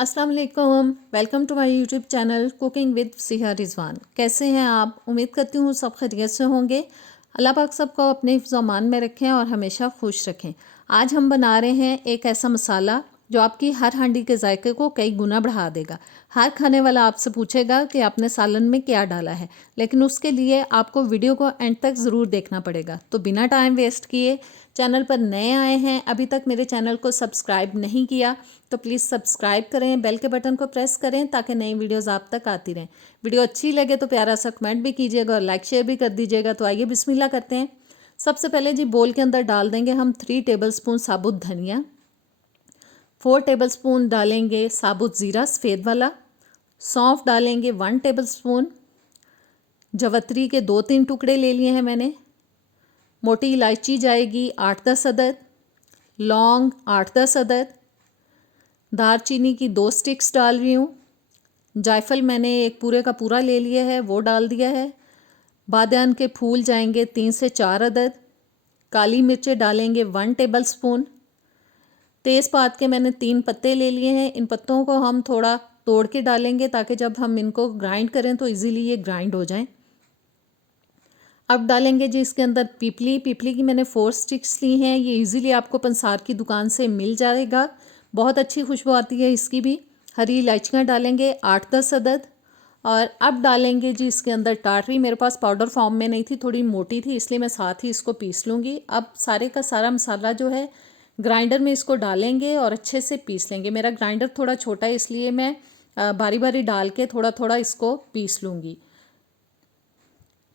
अस्सलाम वालेकुम, welcome to my YouTube channel cooking with Siha Rizwan. कैसे हैं आप? उम्मीद करती हूँ सब खैरियत से होंगे। अल्लाह पाक सबको अपने हिफ्ज़ व अमान में रखें और हमेशा खुश रखें। आज हम बना रहे हैं एक ऐसा मसाला जो आपकी हर हांडी के जायके को कई गुना बढ़ा देगा। हर खाने वाला आपसे पूछेगा कि आपने सालन में क्या डाला है, लेकिन उसके लिए आपको वीडियो को एंड तक ज़रूर देखना पड़ेगा। तो बिना टाइम वेस्ट किए, चैनल पर नए आए हैं, अभी तक मेरे चैनल को सब्सक्राइब नहीं किया तो प्लीज़ सब्सक्राइब करें, बेल के बटन को प्रेस करें ताकि नई वीडियोस आप तक आती रहें। वीडियो अच्छी लगे तो प्यारा सा कमेंट भी कीजिएगा और लाइक शेयर भी कर दीजिएगा। तो आइए बिस्मिल्लाह करते हैं। सबसे पहले जी बोल के अंदर डाल देंगे हम 3 टेबलस्पून साबुत धनिया, 4 टेबलस्पून डालेंगे साबुत ज़ीरा सफ़ेद वाला, सौंफ डालेंगे 1 टेबलस्पून, जवतरी के 2-3 टुकड़े ले लिए हैं मैंने, मोटी इलायची जाएगी 8-10 अदद, लौंग 8-10 अदद, दालचीनी की 2 स्टिक्स डाल रही हूँ, जायफल मैंने एक पूरे का पूरा ले लिया है वो डाल दिया है, बादियान के फूल जाएंगे 3 से 4 अदद, काली मिर्चें डालेंगे 1 टेबलस्पून, तेज़पात के मैंने 3 पत्ते ले लिए हैं। इन पत्तों को हम थोड़ा तोड़ के डालेंगे ताकि जब हम इनको ग्राइंड करें तो इजीली ये ग्राइंड हो जाएं। अब डालेंगे जी इसके अंदर पीपली की मैंने 4 स्टिक्स ली हैं। ये इजीली आपको पंसार की दुकान से मिल जाएगा, बहुत अच्छी खुशबू आती है इसकी भी। हरी इलायचियाँ डालेंगे 8-10 अदद। और अब डालेंगे जी इसके अंदर टाटरी, मेरे पास पाउडर फॉर्म में नहीं थी, थोड़ी मोटी थी, इसलिए मैं साथ ही इसको पीस लूँगी। अब सारे का सारा मसाला जो है ग्राइंडर में इसको डालेंगे और अच्छे से पीस लेंगे। मेरा ग्राइंडर थोड़ा छोटा है इसलिए मैं बारी बारी डाल के थोड़ा थोड़ा इसको पीस लूँगी।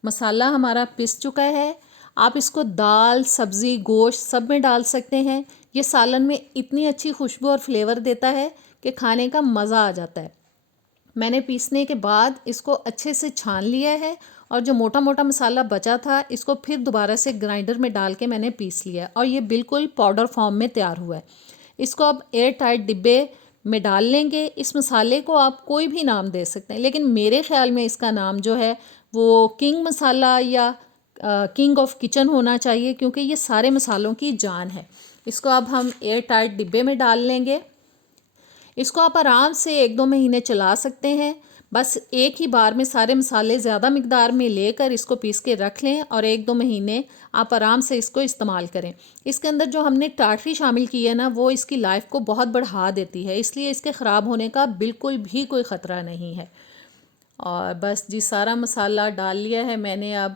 मसाला हमारा पिस चुका है। आप इसको दाल, सब्ज़ी, गोश्त सब में डाल सकते हैं। ये सालन में इतनी अच्छी खुशबू और फ्लेवर देता है कि खाने का मज़ा आ जाता है। मैंने पीसने के बाद इसको अच्छे से छान लिया है और जो मोटा मोटा मसाला बचा था इसको फिर दोबारा से ग्राइंडर में डाल के मैंने पीस लिया और ये बिल्कुल पाउडर फॉर्म में तैयार हुआ है। इसको अब एयर टाइट डिब्बे में डाल लेंगे। इस मसाले को आप कोई भी नाम दे सकते हैं, लेकिन मेरे ख्याल में इसका नाम जो है वो किंग मसाला या किंग ऑफ किचन होना चाहिए, क्योंकि ये सारे मसालों की जान है। इसको अब हम एयर टाइट डिब्बे में डाल लेंगे। इसको आप आराम से 1-2 महीने चला सकते हैं। बस एक ही बार में सारे मसाले ज़्यादा मिकदार में लेकर इसको पीस के रख लें और 1-2 महीने आप आराम से इसको इस्तेमाल करें। इसके अंदर जो हमने टाटरी शामिल की है ना, वो इसकी लाइफ को बहुत बढ़ा देती है, इसलिए इसके ख़राब होने का बिल्कुल भी कोई ख़तरा नहीं है। और बस जी सारा मसाला डाल लिया है मैंने अब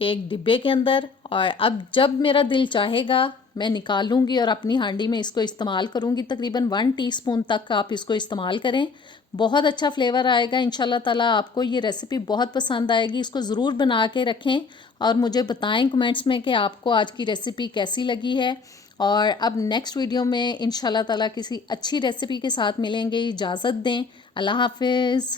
एक डिब्बे के अंदर, और अब जब मेरा दिल चाहेगा मैं निकालूंगी और अपनी हांडी में इसको इस्तेमाल करूंगी। तकरीबन 1 टीस्पून तक आप इसको इस्तेमाल करें, बहुत अच्छा फ्लेवर आएगा इंशाल्लाह ताला। आपको ये रेसिपी बहुत पसंद आएगी। इसको ज़रूर बना के रखें और मुझे बताएं कमेंट्स में कि आपको आज की रेसिपी कैसी लगी है। और अब नेक्स्ट वीडियो में इंशाल्लाह ताला किसी अच्छी रेसिपी के साथ मिलेंगे। इजाज़त दें, अल्लाह हाफिज़।